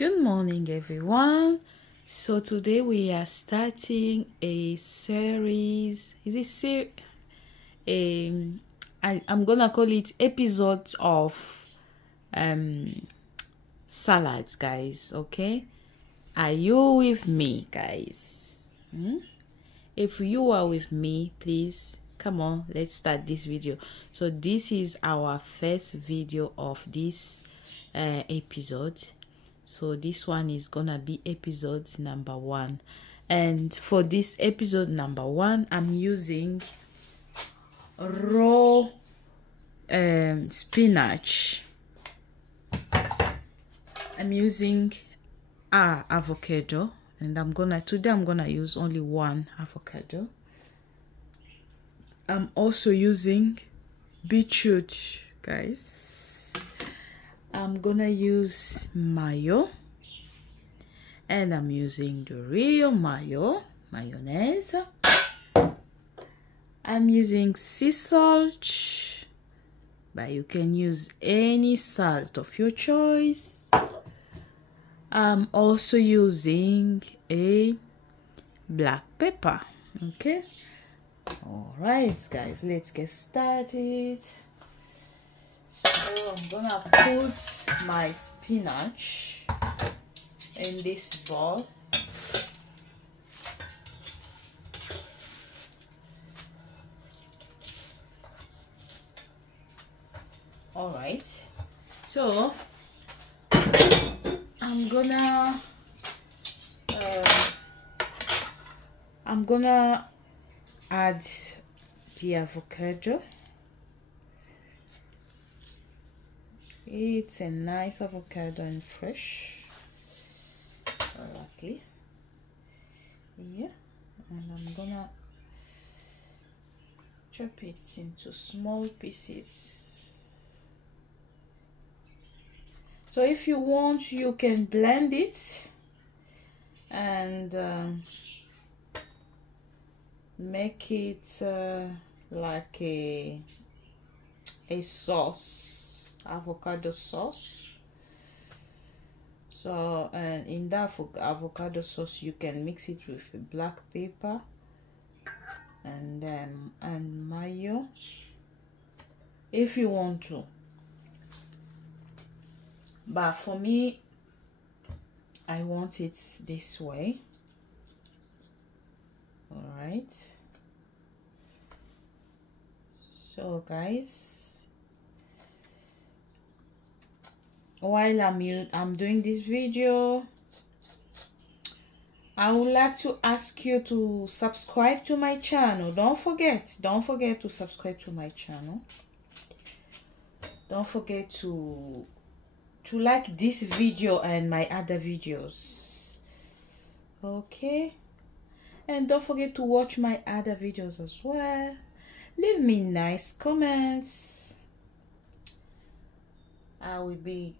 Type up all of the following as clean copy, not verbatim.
Good morning, everyone. So today we are starting a series. I'm gonna call it episodes of salads, guys. Okay, are you with me, guys? If you are with me, please come on, let's start this video. So this is our first video of this episode. So this one is gonna be episode number 1, and for this episode number 1 I'm using raw spinach. I'm using avocado, and today I'm gonna use only one avocado. I'm also using beetroot, guys. I'm gonna use mayo, and I'm using the real mayonnaise. I'm using sea salt, but you can use any salt of your choice. I'm also using a black pepper. Okay, all right, guys, let's get started. So I'm gonna put my spinach in this bowl. All right, so I'm gonna add the avocado. It's a nice avocado and fresh, luckily. Yeah, and I'm gonna chop it into small pieces. So if you want, you can blend it and make it like a sauce, avocado sauce. So and in that avocado sauce you can mix it with black pepper and mayo if you want to, but for me I want it this way. All right, so guys, while I'm doing this video, I would like to ask you to subscribe to my channel. Don't forget to subscribe to my channel. Don't forget to like this video and my other videos. Okay, and don't forget to watch my other videos as well. Leave me nice comments. I will be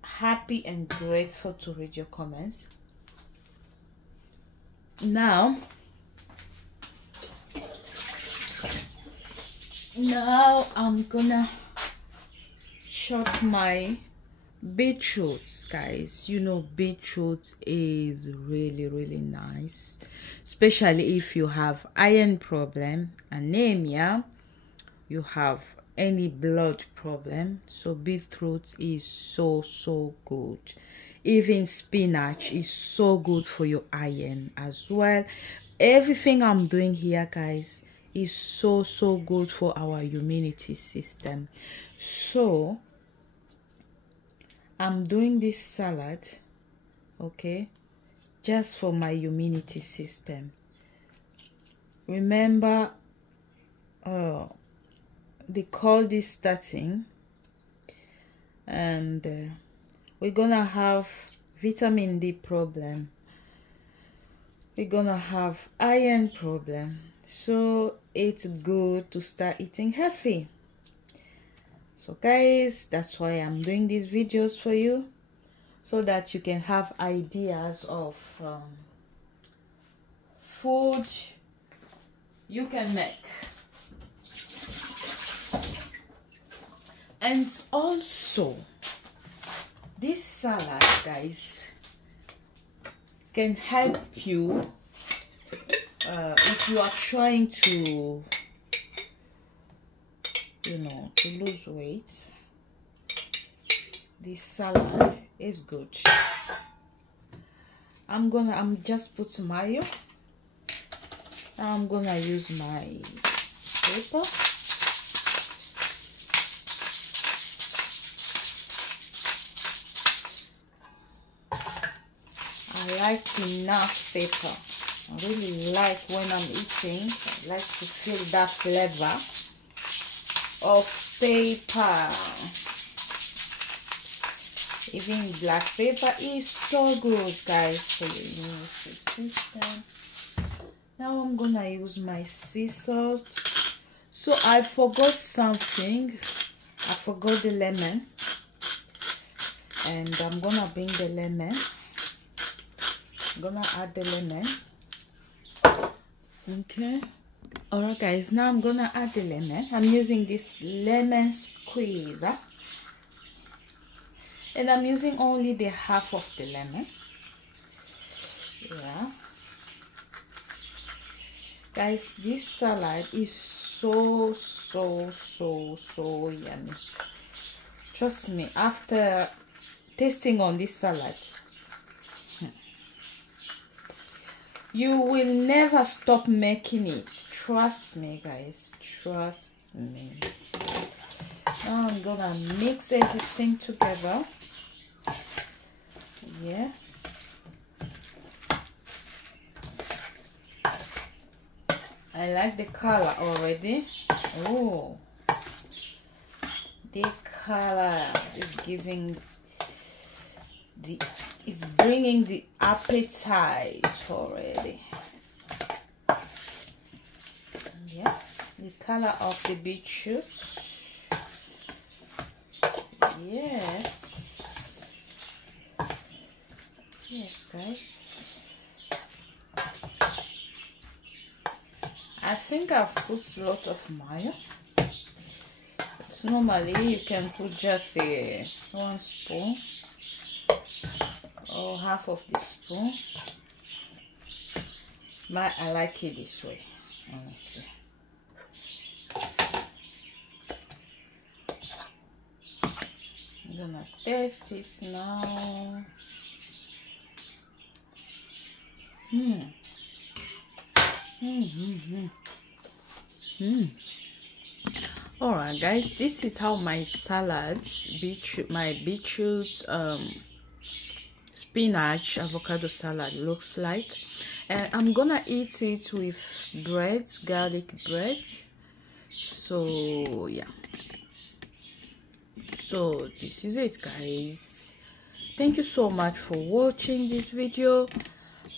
happy and grateful to read your comments. Now I'm gonna chop my beetroots, guys. You know, beetroot is really nice, especially if you have iron problem, anemia, you have any blood problem. So beetroot is so good. Even spinach is so good for your iron as well. Everything I'm doing here, guys, is so good for our immunity system. So I'm doing this salad, okay, just for my immunity system. Remember, they call this starting, and we're gonna have vitamin D problem, we're gonna have iron problem, so it's good to start eating healthy. So guys, that's why I'm doing these videos for you, so that you can have ideas of food you can make. And also this salad, guys, can help you if you are trying to, you know, to lose weight. This salad is good. I'm just put mayo. I'm gonna use my paper. I like enough pepper. I really like when I'm eating, I like to feel that flavor of pepper. Even black pepper is so good, guys, for your immune system. Now I'm gonna use my sea salt. So I forgot something. I forgot the lemon, and I'm gonna bring the lemon. I'm gonna add the lemon. Okay. Alright, guys, now I'm gonna add the lemon. I'm using this lemon squeezer, and I'm using only the half of the lemon. Yeah, guys, this salad is so yummy. Trust me, after tasting on this salad, you will never stop making it. Trust me, guys, trust me. Now I'm gonna mix everything together. Yeah, I like the color already. Oh, the color is giving the, is bringing the appetite already. Yeah, the color of the beetroot. Yes, yes, guys, I think I've put a lot of mayo. So normally you can put just a 1 spoon or half of the spoon, but I like it this way, honestly. I'm gonna taste it now. Alright, guys, this is how my salads, my beetroot, spinach avocado salad looks like, and I'm gonna eat it with bread, garlic bread. So yeah, so this is it, guys. Thank you so much for watching this video.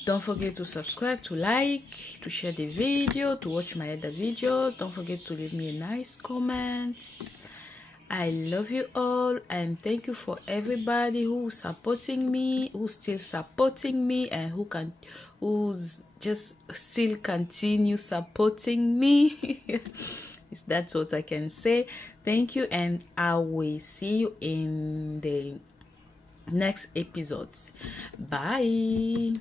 Don't forget to subscribe, to like, to share the video, to watch my other videos. Don't forget to leave me a nice comment. I love you all, and thank you for everybody who's supporting me, who's still supporting me, and who's just still continue supporting me. That's what I can say. Thank you, and I will see you in the next episodes. Bye.